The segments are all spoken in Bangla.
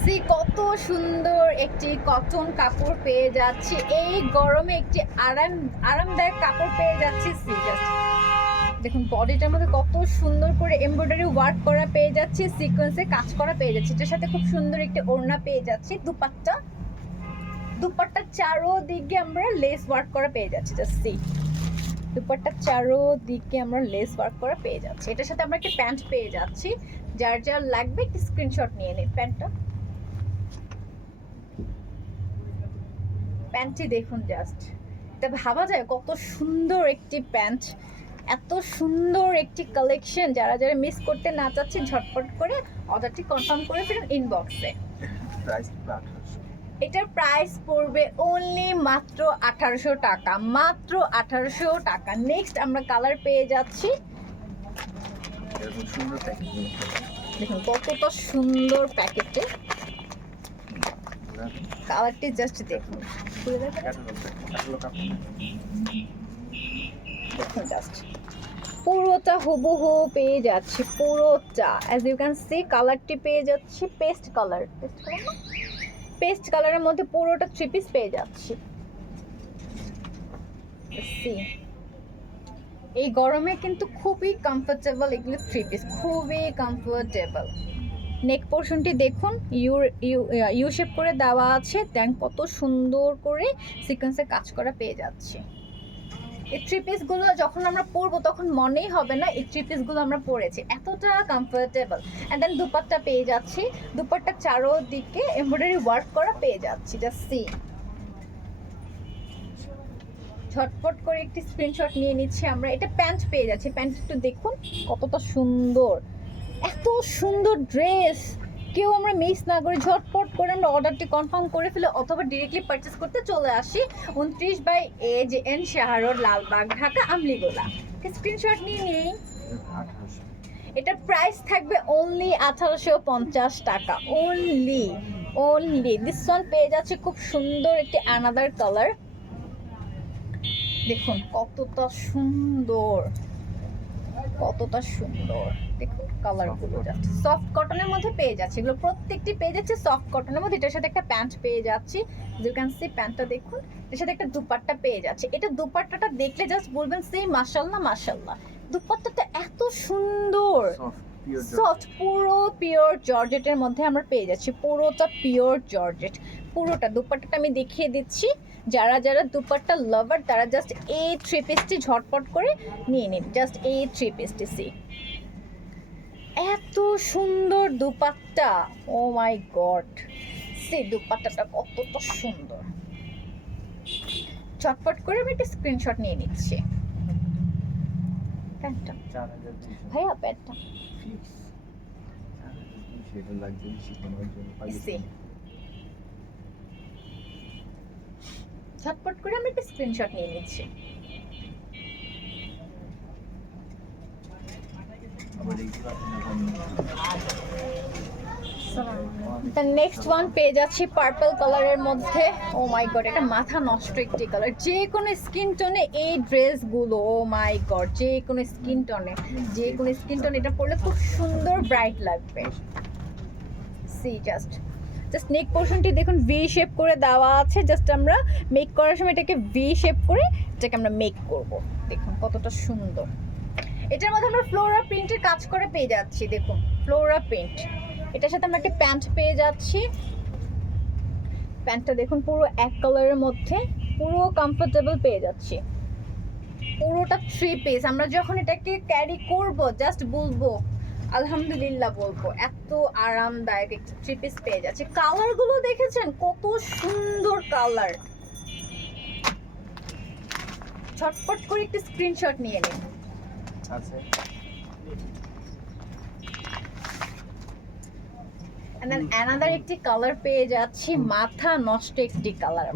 সি কত সুন্দর একটি কটন কাপড় পেয়ে যাচ্ছি এই গরমে, একটি আরামদায়ক কাপড় পেয়ে যাচ্ছি। সি জাস্ট দেখুন বডিটার মধ্যে কত সুন্দর করে এমব্রয়ডারি ওয়ার্ক করা পেয়ে যাচ্ছি, সিকোয়েন্সে কাজ করা পেয়ে যাচ্ছি। এটার সাথে খুব সুন্দর একটি ওড়না পেয়ে যাচ্ছি। দুপাট্টার চারোদিকে আমরা লেস ওয়ার্ক করা পেয়ে যাচ্ছি। জাস্ট সি দুপাট্টার চারোদিকে আমরা লেস ওয়ার্ক করা পেয়ে যাচ্ছি। এটার সাথে আমরা একটি প্যান্ট পেয়ে যাচ্ছি। যার যার লাগবে একটি স্ক্রিনশট নিয়ে নিন। প্যান্টটি দেখুন, জাস্ট এটা ভাবা যায় কত সুন্দর একটি প্যান্ট, এত সুন্দর একটি কালেকশন। যারা যারা মিস করতে না চাচ্ছি ঝটপট করে অর্ডারটি কনফার্ম করে ফেলুন ইনবক্সে। এটার প্রাইস পড়বে অনলি মাত্র 1800 টাকা, মাত্র 1800 টাকা। নেক্সট আমরা কালার পেয়ে যাচ্ছি। দেখুন কতটা সুন্দর প্যাকেটে কালারটি, জাস্ট দেখুন দেখুন জাস্ট পুরোটা হুবহু পেয়ে যাচ্ছি, পুরোটা অ্যাজ ইউ ক্যান সি। কালারটি পেয়ে যাচ্ছি পেস্ট কালারের মধ্যে পুরোটা 3 পিস পেয়ে যাচ্ছি। এই গরমে কিন্তু খুবই কমফোর্টেবল এগুলো 3 পিস, খুবই কমফোর্টেবল। নেক পোর্শনটি দেখুন ইউ শেপ করে দেওয়া আছে, দেন কত সুন্দর করে সিকোয়েন্সে কাজ করা পেয়ে যাচ্ছে। এই 3 পিসগুলো যখন আমরা পরবো তখন মনেই হবে না এই 3 পিসগুলো আমরা পরেছি, এতটা কমফোর্টেবল। অ্যান্ড দেন দুপাট্টা পেয়ে যাচ্ছি, দুপাট্টার চারোদিকে এমব্রয়ডারি ওয়ার্ক করা পেয়ে যাচ্ছি। জাস্ট সি ঝটপট করে একটি স্ক্রিনশট নিয়ে নিচ্ছি আমরা। এটা প্যান্ট পেয়ে যাচ্ছি, প্যান্ট একটু দেখুন কতটা সুন্দর, এত সুন্দর ড্রেস। কেউ আমরা মিস না করে ঝটপট করে আমরা অর্ডারটি কনফার্ম করে ফেলে অথবা ডিরেক্টলি পারচেস করতে চলে আসি 29/AJN Shah road, Lalbagh, Dhaka, Amligola. Screenshot নিয়ে নিই। এটার প্রাইস থাকবে অনলি 1850 টাকা, অনলি দিস ওয়ান পেয়ে যাচ্ছে খুব সুন্দর একটি আনাদার কালার। দেখুন কতটা সুন্দর, দেখুন কালারগুলো জাস্ট সফট কটনের মধ্যে পেয়ে যাচ্ছে। এগুলো প্রত্যেকটি পেয়ে যাচ্ছে সফট কটনের মধ্যে। এটার সাথে একটা প্যান্ট পেয়ে যাচ্ছি, ইউ ক্যান সি প্যান্টটা দেখুন। এর সাথে একটা দুপাট্টা পেয়ে যাচ্ছে। এটা দুপাট্টাটা দেখলে জাস্ট বলবেন সেই মাশাআল্লাহ। দুপাট্টাটা এত সুন্দর, সফট, পুরো পিওর জর্জেটের মধ্যে আমরা পেয়ে যাচ্ছি, পুরোটা পিওর জর্জেট। পুরোটা দুপাট্টাটা আমি দেখিয়ে দিচ্ছি। যারা যারা দুপাট্টা লাভার তারা জাস্ট এই 3 পিসটি ঝটপট করে নিয়ে নিন। জাস্ট এই 3 পিসটি সি এত সুন্দর দুপাট্টা, ও মাই গড। সি দুপাট্টাটা কতটা সুন্দর। ঝটপট করে আমি একটা স্ক্রিনশট নিয়ে নিচ্ছি। প্যান্টটা ভাইয়া, প্যান্টটা ঝটপট করে আমি একটা স্ক্রিনশট নিয়ে নিচ্ছি। নেক্সট ওয়ান পেয়ে যাচ্ছি পার্পল কালারের মধ্যে। ও মাই গড, এটা মাথা নষ্ট একটি কালার। যে কোনো স্কিন টোনে এই ড্রেসগুলো, ও মাই গড, যে কোনো স্কিন টোনে এটা পরলে খুব সুন্দর ব্রাইট লাগবে। সি জাস্ট নেক পোর্শনটি দেখুন ভি শেপ করে দেওয়া আছে। জাস্ট আমরা মেক করার সময় এটাকে ভি শেপ করে এটাকে আমরা মেক করব। দেখুন কতটা সুন্দর। এটার মধ্যে আমরা ফ্লোরা প্রিন্টের কাজ করে পেয়ে যাচ্ছি। দেখুন ফ্লোরা প্রিন্ট। এটার সাথে আমরা একটা প্যান্ট পেয়ে যাচ্ছি। প্যান্টটা দেখুন পুরো এক কালারের মধ্যে, পুরো কমফোর্টেবল পেয়ে যাচ্ছি। পুরোটা 3 পিস। আমরা যখন এটাকে ক্যারি করব জাস্ট বলবো আলহামদুলিল্লাহ বলবো, এত আরামদায়ক একটা 3 পিস পেয়ে যাচ্ছে। কালারগুলো দেখেছেন কত সুন্দর কালার। ঝটপট করে একটা স্ক্রিনশট নিয়ে নিন। And then another একটি কালার পেয়ে যাচ্ছি, মাথা নষ্ট একটি কালার।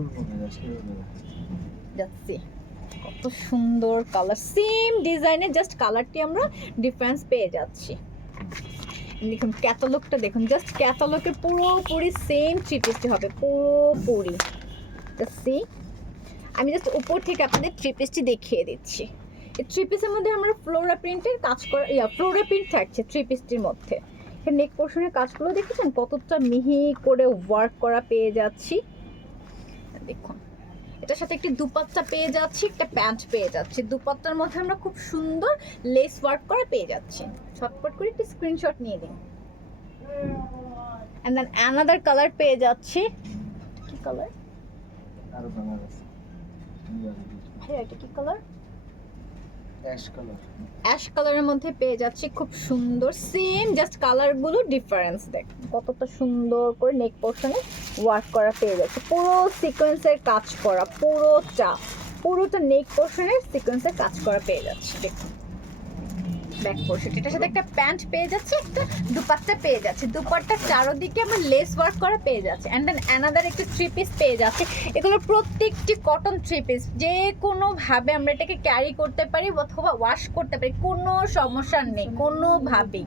যাচ্ছি কত সুন্দর কালার, সেম ডিজাইনের জাস্ট কালারটি আমরা ডিফারেন্স পেয়ে যাচ্ছি। দেখুন ক্যাটালগটা দেখুন, জাস্ট ক্যাটালগের পুরোপুরি সেম 3 পিসটি হবে, পুরোপুরি। যাচ্ছি আমি জাস্ট উপর থেকে আপনাদের 3 পিসটি দেখিয়ে দিচ্ছি। এই 3 পিসের মধ্যে আমরা ফ্লোরা প্রিন্টের কাজ করা, ফ্লোরা প্রিন্ট থাকছে 3 পিসটির মধ্যে। এখানে নেক পোর্শনের কাজগুলো দেখেছেন কতটা মিহি করে ওয়ার্ক করা পেয়ে যাচ্ছি। দেখুন এটার সাথে একটি দুপাট্টা পেয়ে যাচ্ছি, একটা প্যান্ট পেয়ে যাচ্ছি। দুপাট্টার মধ্যে আমরা খুব সুন্দর লেস ওয়ার্ক করা পেয়ে যাচ্ছি। ঝটপট করে একটি স্ক্রিনশট নিয়ে দিন। এন্ড দেন অ্যানাদার কালার পেয়ে যাচ্ছি। কি কালার? আরো কালার আছে। হ্যাঁ এটা কি কালার? Ash colour. অ্যাশ কালারের মধ্যে পেয়ে যাচ্ছি, খুব সুন্দর সেম জাস্ট কালারগুলো ডিফারেন্স। দেখ কতটা সুন্দর করে নেক পোর্শনে ওয়ার্ক করা পেয়ে যাচ্ছে, পুরো সিকোয়েন্সের কাজ করা, পুরোটা নেক পোর্শনের সিকোয়েন্সের কাজ করা পেয়ে যাচ্ছে। দেখুন ব্যাক পোর্শন, এটার সাথে একটা প্যান্ট পেয়ে যাচ্ছে, একটা দুপাট্টা পেয়ে যাচ্ছে। দুপাট্টার চারদিকে আমরা লেস ওয়ার্ক করা পেয়ে যাচ্ছে। অ্যান্ড দেন অ্যানাদার একটা থ্রি পিস পেয়ে যাচ্ছে। এগুলো প্রত্যেকটি কটন থ্রি পিস, যে কোনোভাবে আমরা এটাকে ক্যারি করতে পারি অথবা ওয়াশ করতে পারি, কোনো সমস্যা নেই কোনোভাবেই।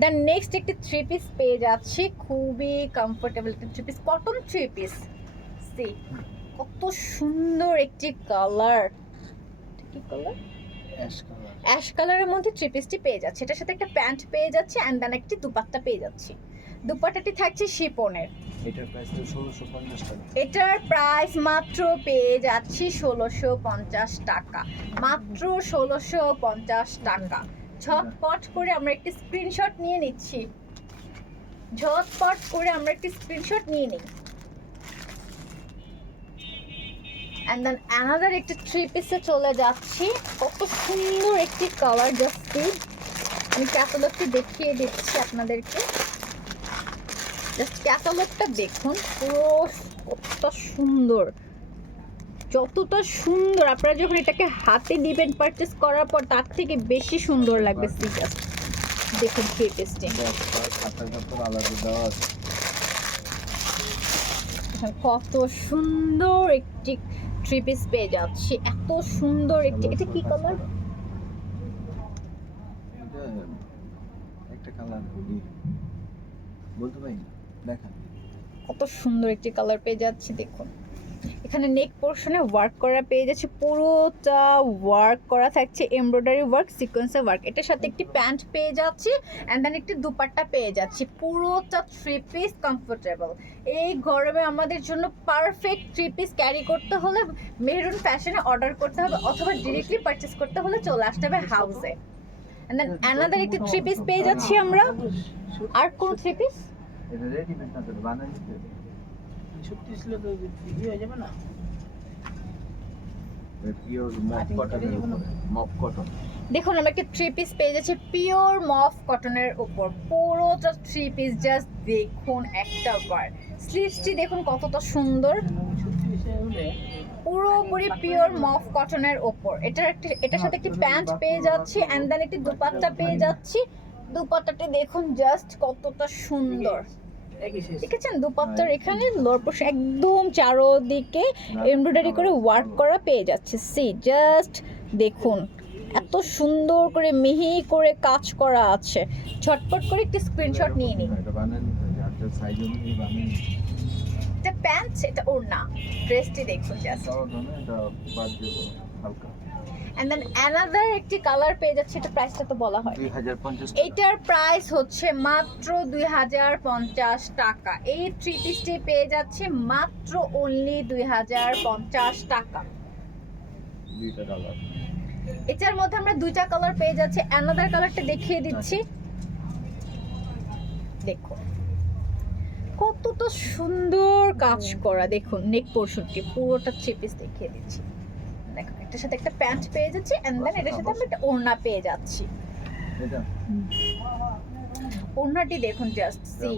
দেন নেক্সট একটি থ্রি পিস পেয়ে যাচ্ছি, খুবই কমফোর্টেবল একটি three piece, cotton three piece. See কত সুন্দর একটি কালার, কি কালার? Ash colour. অ্যাশ কালারের মধ্যে থ্রি পিসটি পেয়ে যাচ্ছে, এটার সাথে একটা প্যান্ট পেয়ে যাচ্ছে অ্যান্ড দেন একটি দুপাট্টা পেয়ে যাচ্ছি। দুপাট্টাটি থাকছে শিপনের। এটার প্রাইস তো 1650 টাকা। এটার প্রাইস মাত্র পেয়ে যাচ্ছি 1650 টাকা, মাত্র 1650 টাকা। ঝটপট করে আমরা একটি স্ক্রিনশট নিয়ে নিচ্ছি, ঝটপট করে আমরা একটি স্ক্রিনশট নিয়ে নিই। অ্যান্ড দেন অ্যানাদার একটি থ্রি পিসে চলে যাচ্ছি। কত সুন্দর একটি কালার, জাস্ট আমি ক্যাটালগটি দেখিয়ে দিচ্ছি আপনাদেরকে। জাস্ট ক্যাটালগটা দেখুন, পুরো কতটা সুন্দর, যতটা সুন্দর আপনারা যখন এটাকে হাতে দিবেন পারচেস করার পর তার থেকে বেশি সুন্দর লাগবে। জাস্ট দেখুন থ্রি পিসটি আলাদা দেওয়া আছে। কত সুন্দর একটি থ্রি পিস পেয়ে যাচ্ছি, এত সুন্দর একটি। এটা কি কালার? একটা কালার বলতে পারি দেখা। কত সুন্দর একটি কালার পেয়ে যাচ্ছি। দেখুন এখানে নেক পোর্শনে ওয়ার্ক করা পেয়ে যাচ্ছে, পুরোটা ওয়ার্ক করা থাকছে, এমব্রয়ডারি ওয়ার্ক, সিকোয়েন্সের ওয়ার্ক। এটার সাথে একটি প্যান্ট পেয়ে যাচ্ছি অ্যান্ড দেন একটি দুপাট্টা পেয়ে যাচ্ছি। পুরোটা থ্রি পিস কমফোর্টেবল। এই গরমে আমাদের জন্য পারফেক্ট থ্রি পিস ক্যারি করতে হলে মেরুন ফ্যাশনে অর্ডার করতে হবে অথবা ডিরেক্টলি পারচেস করতে হলে চলে আসতে হবে হাউসে। অ্যান্ড দেন অ্যানাদার একটি থ্রি পিস পেয়ে যাচ্ছি আমরা। আর কোন থ্রি পিস? এটা রেডিমেড না, তো বানাই দিতে 36 লোক ভিডিও হয়ে যাবে না? পিওর মফ কটনের উপরে, মফ কটন। দেখুন আমরা একটা থ্রি পিস পেয়ে যাচ্ছি পিওর মফ কটনের উপর, পুরোটা থ্রি পিস জাস্ট দেখুন একটা বার। স্লিভসটি দেখুন কতটা সুন্দর, 36 হলে পুরোপুরি পিওর মফ কটনের উপর। এটার সাথে একটি প্যান্ট পেয়ে যাচ্ছি অ্যান্ড দেন একটি দুপাট্টা পেয়ে যাচ্ছি। দুপাট্টাটি দেখুন জাস্ট কতটা সুন্দর, একই শেষ। দেখেছেন দুপাট্টার এখানে লোয়ার পোর্শন একদম চারোদিকে এমব্রয়ডারি করে ওয়ার্ক করা পেয়ে যাচ্ছে। সি জাস্ট দেখুন এত সুন্দর করে মিহি করে কাজ করা আছে। ঝটপট করে একটি স্ক্রিনশট নিয়ে নিন। এটা বানাই নিতে হবে, আর সাইজ অনুযায়ী বানিয়ে নিতে হবে। এটা প্যান্ট, এটা ওড়না, ড্রেসটি দেখুন জাস্ট। তাও তো না, এটা বাদ দেব হালকা। এন্ড দেন অ্যানাদার একটি কালার পেয়ে যাচ্ছে, এটা প্রাইসটা তো বলা হয়। 2050 টাকা। এটার প্রাইস হচ্ছে মাত্র 2050 টাকা। এই থ্রি পিসটি পেয়ে যাচ্ছে মাত্র অনলি 2050 টাকা। দুইটা কালার। এটার মধ্যে আমরা দুইটা কালার পেয়ে যাচ্ছি। অ্যানাদার কালারটা দেখিয়ে দিচ্ছি, দেখুন কতটা সুন্দর কাজ করা। দেখুন নেক পোর্শনটি পুরোটা থ্রি পিস দেখিয়ে দিচ্ছি। দেখুন এটার সাথে একটা প্যান্ট পেয়ে যাচ্ছি এন্ড দেন এটার সাথে আমরা একটা ওড়না পেয়ে যাচ্ছি। এটা ওড়নাটি দেখুন জাস্ট সি,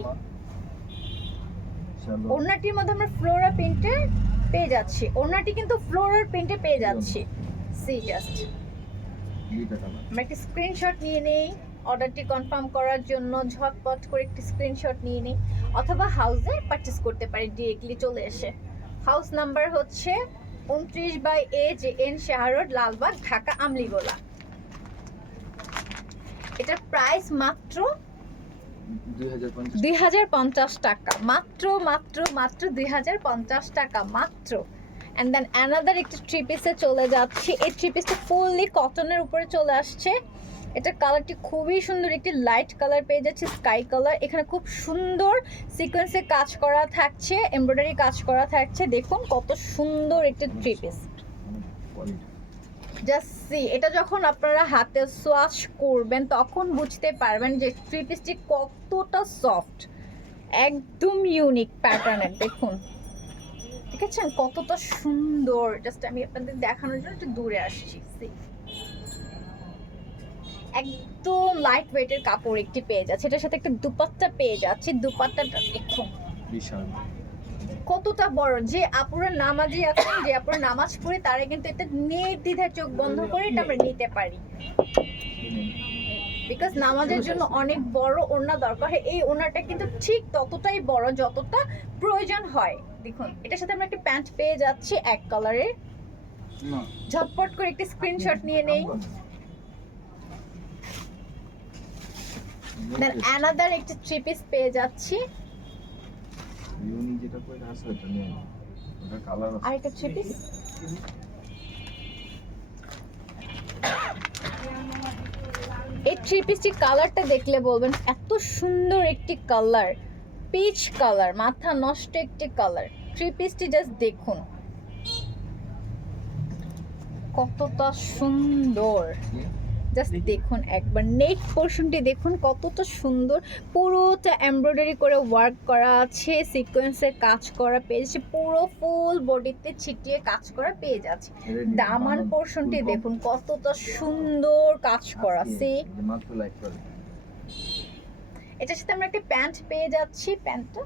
চলো ওড়নাটির মধ্যে আমরা ফ্লোরা প্রিন্টে পেয়ে যাচ্ছি। ওড়নাটি কিন্তু ফ্লোরাল প্রিন্টে পেয়ে যাচ্ছি। সি জাস্ট দুইটা কালার। আমরা একটা স্ক্রিনশট নিয়ে নেই অর্ডারটি কনফার্ম করার জন্য। ঝটপট করে একটি স্ক্রিনশট নিয়ে নিই অথবা হাউসে পারচেস করতে পারি ডিরেক্টলি চলে এসে। হাউস নাম্বার হচ্ছে 29/A JN Shah road, Lalbagh, Dhaka, Amligola. এটার প্রাইস মাত্র 2050 2050 টাকা, মাত্র মাত্র মাত্র 2050 টাকা মাত্র। অ্যান্ড দেন অ্যানাদার একটি থ্রি পিসে চলে যাচ্ছি। এই থ্রি পিসটা ফুললি কটনের উপরে চলে আসছে এটা কালারটি খুবই সুন্দর, একটি লাইট কালার পেয়ে যাচ্ছে, স্কাই কালার। এখানে খুব সুন্দর সিকোয়েন্সে কাজ করা থাকছে, এমব্রয়ডারি কাজ করা থাকছে। দেখুন কত সুন্দর একটি থ্রি পিস। জাস্ট সি, এটা যখন আপনারা হাতে সোয়াশ করবেন তখন বুঝতে পারবেন যে থ্রি পিসটি কতটা সফট, একদম ইউনিক প্যাটার্নের। দেখুন দেখেছেন কতটা সুন্দর। জাস্ট আমি আপনাদের দেখানোর জন্য একটু দূরে আসছি। সি, একদম লাইট ওয়েটের কাপড় একটি পেয়ে যাচ্ছে, এটার সাথে একটা দুপাট্টা পেয়ে যাচ্ছে। দুপাট্টাটা দেখুন বিশাল। কতটা বড়। যে আপুরা নামাজি আছেন, যে আপুরা নামাজ পড়ে, তারা কিন্তু এটা নির্দ্বিধায় চোখ বন্ধ করে এটা আমরা নিতে পারি, বিকজ নামাজের জন্য অনেক বড় ওড়না দরকার হয়। এই ওড়নাটা কিন্তু ঠিক ততটাই বড় যতটা প্রয়োজন হয়। দেখুন এটার সাথে আমরা একটা প্যান্ট পেয়ে যাচ্ছি এক কালারের। ঝটপট করে একটি স্ক্রিনশট নিয়ে নেই। দেন অ্যানাদার একটি থ্রি পিস পেয়ে যাচ্ছি, ইউনিক যেটা করে আছে এটা নিয়ে ওটা কালার আছে। আরেকটা থ্রি পিস। এই থ্রি পিসটি কালারটা দেখলে বলবেন এত সুন্দর একটি কালার, পিচ কালার, মাথা নষ্ট একটি কালার। থ্রি পিসটি জাস্ট দেখুন কতটা সুন্দর, জাস্ট দেখুন একবার। নেক পোর্শনটি দেখুন কতটা সুন্দর, পুরোটা এমব্রয়ডারি করে ওয়ার্ক করা আছে, সিকোয়েন্সে কাজ করা পেয়ে যাচ্ছে, পুরো ফুল বডিতে ছিটিয়ে কাজ করা পেয়ে যাচ্ছে। দামান পোর্শনটি দেখুন কতটা সুন্দর কাজ করা। সি, মাত্র লাইক করে। এটার সাথে আমরা একটা প্যান্ট পেয়ে যাচ্ছি। প্যান্টটা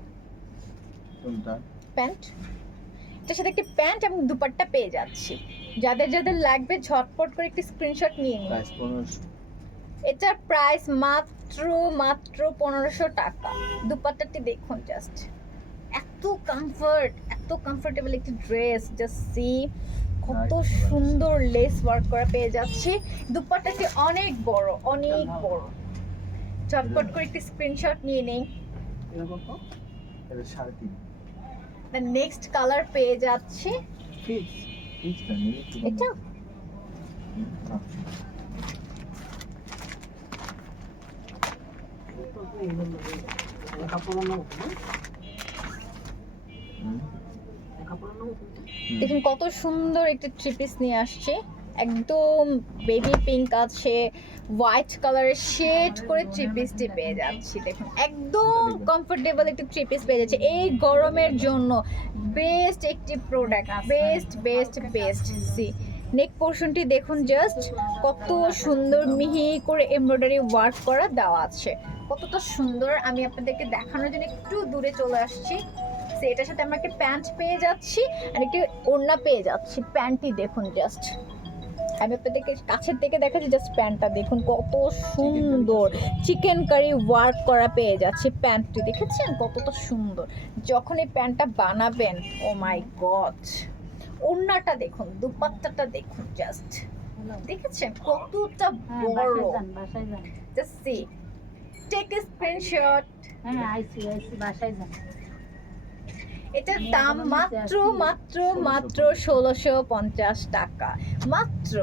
কোনটা? প্যান্ট, এটার সাথে একটা প্যান্ট এবং দুপাট্টা পেয়ে যাচ্ছি। যাদের যাদের লাগবে ঝটপট করে একটি স্ক্রিনশট নিয়ে নিন। প্রাইস 1500। এটার প্রাইস মাত্র 1500 টাকা। দুপাট্টাটি দেখুন জাস্ট, এত কমফোর্টেবল একটি ড্রেস। জাস্ট সি, কত সুন্দর লেস ওয়ার্ক করা পেয়ে যাচ্ছে। দুপাট্টাটি অনেক বড়, অনেক বড়। ঝটপট করে একটি স্ক্রিনশট নিয়ে নেই। এরকম তো এটা 3.5। দ্য নেক্সট কালার পেয়ে যাচ্ছি ফিক্স এইটা নিলে কি এটা। তো এইগুলো কাপড় নাও না, কাপড় নাও। দেখুন কত সুন্দর একটা থ্রি পিস নিয়ে আসছে, একদম বেবি পিঙ্ক আছে, হোয়াইট কালারের শেড করে থ্রি পিসটি পেয়ে যাচ্ছি। দেখুন একদম কমফোর্টেবল একটি থ্রি পিস পেয়ে যাচ্ছে এই গরমের জন্য। বেস্ট একটি product, best best best. See, neck পোর্শনটি দেখুন জাস্ট কত সুন্দর মিহি করে এমব্রয়ডারি ওয়ার্ক করা দেওয়া আছে, কতটা সুন্দর। আমি আপনাদেরকে দেখানোর জন্য একটু দূরে চলে আসছি। এটার সাথে আমরা একটা প্যান্ট পেয়ে যাচ্ছি আর একটি ওড়না পেয়ে যাচ্ছি। প্যান্টটি দেখুন জাস্ট, আমি আপনাদেরকে কাছের থেকে দেখাচ্ছি। জাস্ট প্যান্টটা দেখুন কত সুন্দর, চিকেন কারি ওয়ার্ক করা পেয়ে যাচ্ছে। প্যান্টটি দেখেছেন কতটা সুন্দর। যখন এই প্যান্টটা বানাবেন, ও মাই গড, ওড়নাটা দেখুন, দুপাট্টাটা দেখুন, জাস্ট দেখেছেন কতটা বড়। Just see, take a screenshot. হ্যাঁ আইসি বাসায় যান। এটার দাম মাত্র মাত্র মাত্র 1650 টাকা মাত্র।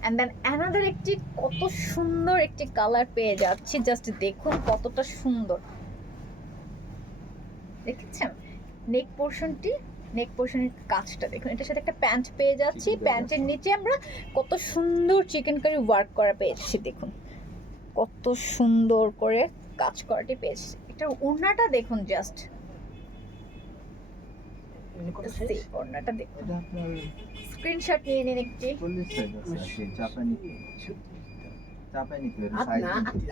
অ্যান্ড দেন অ্যানাদার একটি কত সুন্দর একটি কালার পেয়ে যাচ্ছি। জাস্ট দেখুন কতটা সুন্দর, দেখেছেন নেক পোর্শনটি, নেক পোর্শনের কাজটা দেখুন। এটার সাথে একটা প্যান্ট পেয়ে যাচ্ছি, প্যান্টের নিচে আমরা কত সুন্দর চিকেন কারি ওয়ার্ক করা পেয়েছি। দেখুন কত সুন্দর করে কাজ করাটি পেয়েছি। এটার ওড়নাটা দেখুন জাস্ট, ওড়নাটা দেখুন। এটা আপনার স্ক্রিনশট নিয়ে নিন একটি। 40 সাইজ আছে, চাপানি করে হাত সাইজ না, দিতে।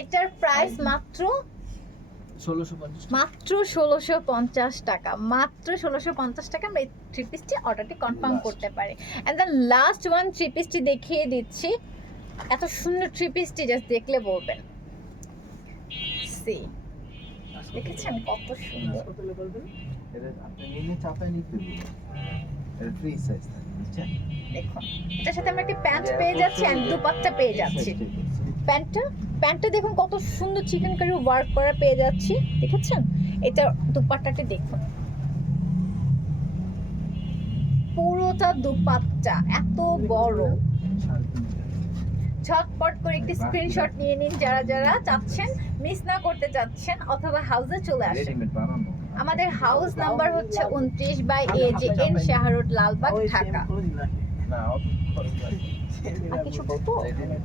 এটার প্রাইস মাত্র 1650। মাত্র 1650 টাকা, মাত্র 1650 টাকা আমরা এই থ্রি পিসটি অর্ডারটি কনফার্ম করতে পারি। And the last one three পিসটি দেখিয়ে দিচ্ছি। এত সুন্দর থ্রি পিসটি জাস্ট দেখলে বলবেন। সি, দেখেছেন কত সুন্দর। কত লে বলবেন? এটা আপনি নিলে চাপায় নিতে হবে। এটা ফ্রি সাইজ থাকে, বুঝছেন? দেখুন এটার সাথে আমরা একটি প্যান্ট পেয়ে যাচ্ছি এন্ড দুপাট্টা পেয়ে যাচ্ছি। প্যান্টটা দেখুন কত সুন্দর চিকেন কারি ওয়ার্ক করা পেয়ে যাচ্ছি, দেখেছেন? এটা দুপাট্টাটি দেখুন, পুরোটা দুপাট্টা এত বড়। ঝটপট করে একটি স্ক্রিনশট নিয়ে নিন যারা যারা চাচ্ছেন, মিস না করতে চাচ্ছেন, অথবা হাউসে চলে আসেন। রেডিমেড বানানো আমাদের হাউস নাম্বার হচ্ছে 29/AJN শাহ রোড, লালবাগ, ওই ঢাকা। same করে দিন আর কি। না অত খরচ লাগে আর কিছু বলবো? রেডিমেড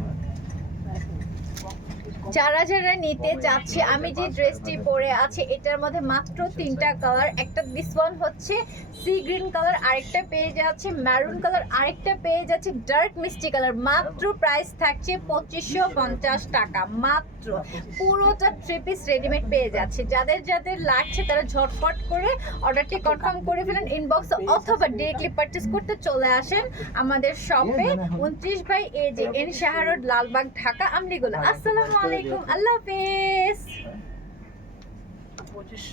যারা যারা নিতে চাচ্ছে, আমি যে ড্রেসটি পরে আছি এটার মধ্যে মাত্র 3টা কালার। একটা দিস ওয়ান হচ্ছে সি গ্রিন কালার, আরেকটা পেয়ে যাচ্ছে ম্যারুন কালার, আরেকটা পেয়ে যাচ্ছে ডার্ক মিষ্টি কালার। মাত্র প্রাইস থাকছে 2550 টাকা মাত্র। পুরোটা থ্রি পিস রেডিমেড পেয়ে যাচ্ছে। যাদের যাদের লাগছে তারা ঝটপট করে অর্ডারটি কনফার্ম করে ফেলেন ইনবক্সে, অথবা ডিরেক্টলি পারচেজ করতে চলে আসেন আমাদের শপে 29/AJN শাহ রোড, লালবাগ, ঢাকা, আমলিগুলা। আসসালামু আলাইকুম, আল্লাহ হাফেজ। 25